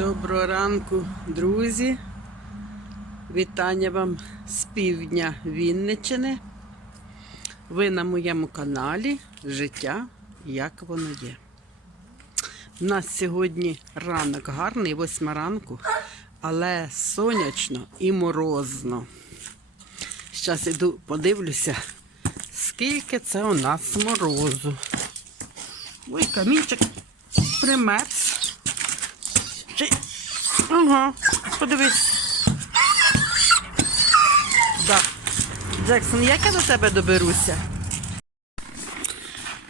Доброго ранку, друзі. Вітання вам з півдня Вінничини. Ви на моєму каналі Життя, як воно є. У нас сьогодні ранок гарний, восьма ранку, але сонячно і морозно. Зараз іду подивлюся, скільки це у нас морозу. Ой, камінчик примерз. Ага, подивись. Да. Джексон, як я до тебе доберуся?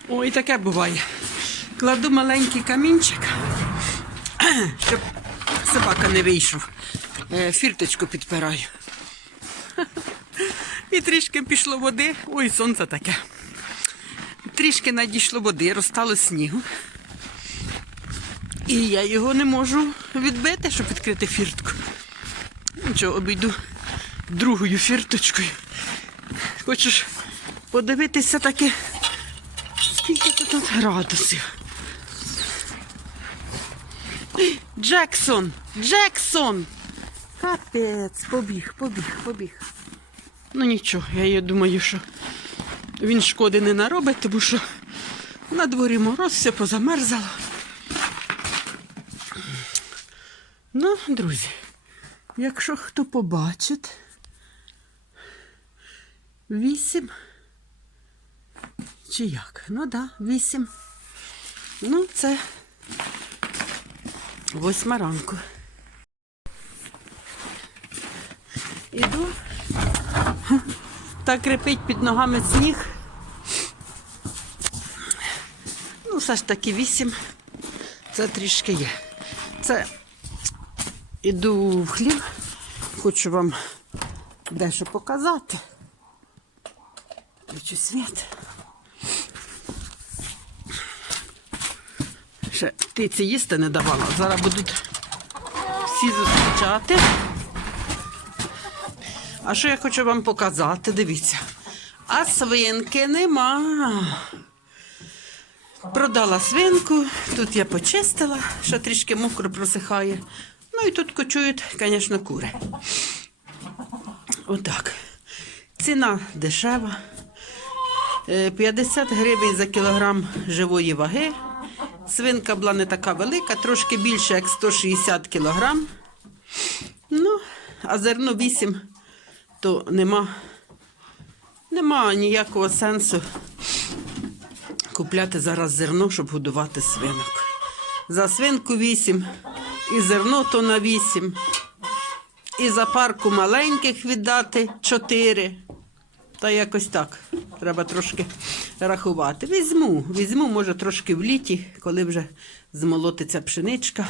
Ой, таке буває. Кладу маленький камінчик, щоб собака не вийшов. Е, Фірточку підпираю. І трішки пішло води. Ой, сонце таке. Трішки надійшло води, розтало снігу. І я його не можу відбити, щоб відкрити фіртку. Нічого, обійду другою фірточкою. Хочеш подивитися таки, скільки тут градусів. Джексон! Джексон! Капець, побіг, побіг, побіг. Ну нічого, я думаю, що він шкоди не наробить, тому що на дворі мороз, все позамерзало. Ну, друзі, якщо хто побачить, вісім. Чи як? Ну да, вісім. Ну, це восьма ранку. Іду. Так репить під ногами сніг. Ну, все ж таки вісім. Це трішки є. Це Іду в хлів, хочу вам дещо показати. Включу світ. Ще птиці їсти не давала. Зараз будуть всі зустрічати. А що я хочу вам показати? Дивіться. А свинки нема. Продала свинку, тут я почистила, ще трішки мокро просихає. Ну і тут кочують, звісно, кури. Отак. Ціна дешева. Е, 50 гривень за кілограм живої ваги. Свинка була не така велика, трошки більше, як 160 кілограм. Ну, а зерно 8, то нема, нема ніякого сенсу купляти зараз зерно, щоб годувати свинок. За свинку 8 і зерно то на 8. І за парку маленьких віддати 4. Та якось так. Треба трошки рахувати. Візьму, візьму, може, трошки в літі, коли вже змолотиться пшеничка.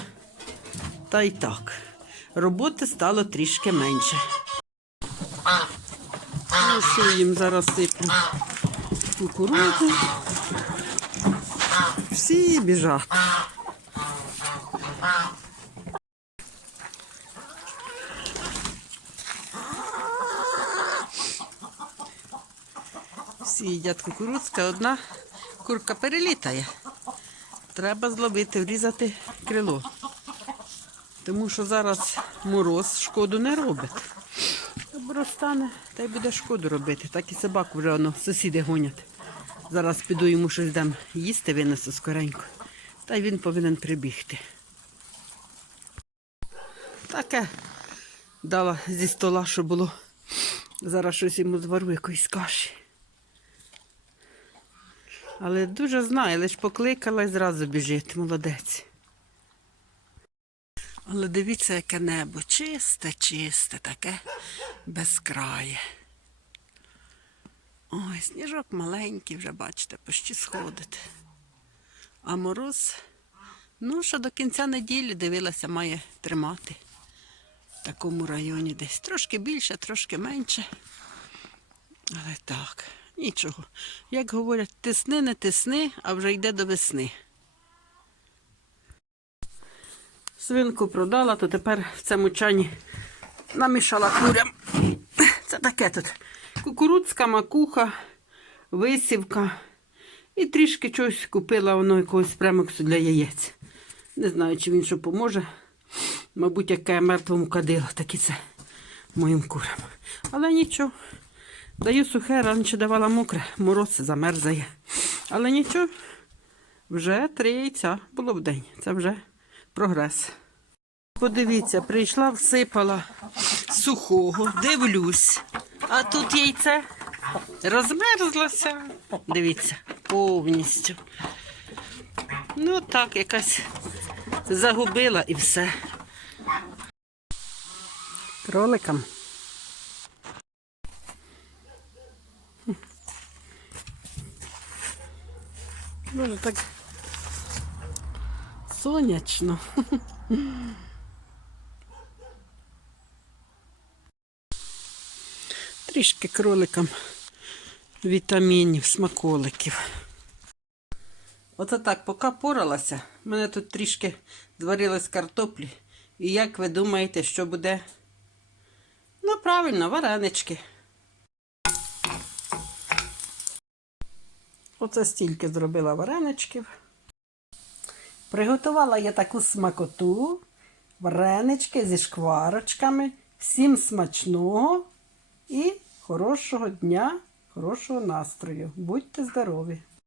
Та й так. Роботи стало трішки менше. Ну, їм зараз сиплю кукурудзу. Всі біжать. Всі їдять кукурудзка, одна курка перелітає. Треба зловити, врізати крило. Тому що зараз мороз шкоду не робить. Або розтане, та й буде шкоду робити. Так і собаку вже воно, сусіди гонять. Зараз піду йому щось дам їсти, винесу скоренько. Та й він повинен прибігти. Таке дала зі стола, що було. Зараз щось йому звару якоїсь каші. Але дуже знає, лиш покликала і зразу біжить, молодець. Але дивіться, яке небо. Чисте, чисте, таке безкрає. Ой, сніжок маленький, вже бачите, почти сходить. А мороз, ну, що до кінця неділі дивилася, має тримати в такому районі десь. Трошки більше, трошки менше. Але так, нічого. Як говорять, тисни, не тисни, а вже йде до весни. Свинку продала, то тепер в цьому чані намішала курям. Це таке тут. Кукурудзька макуха, висівка. І трішки чогось купила воно якогось премоксу для яєць. Не знаю, чи він що поможе. Мабуть, яке мертвому кадило, так і це моїм курам. Але нічого. Даю сухе, раніше давала мокре, мороз замерзає. Але нічого, вже три яйця було в день. Це вже прогрес. Подивіться, прийшла, всипала сухого, дивлюсь. А тут яйце розмерзлося. Дивіться, повністю. Ну так, якась загубила і все. Кроликам. Дуже так сонячно. Трішки кроликам вітамінів, смаколиків. Оце так, поки поралася, в мене тут трішки зварилось картоплі. І як ви думаєте, що буде? Ну, правильно, варенички. Оце стільки зробила вареничків. Приготувала я таку смакоту, варенички зі шкварочками. Всім смачного і хорошого дня, хорошого настрою. Будьте здорові!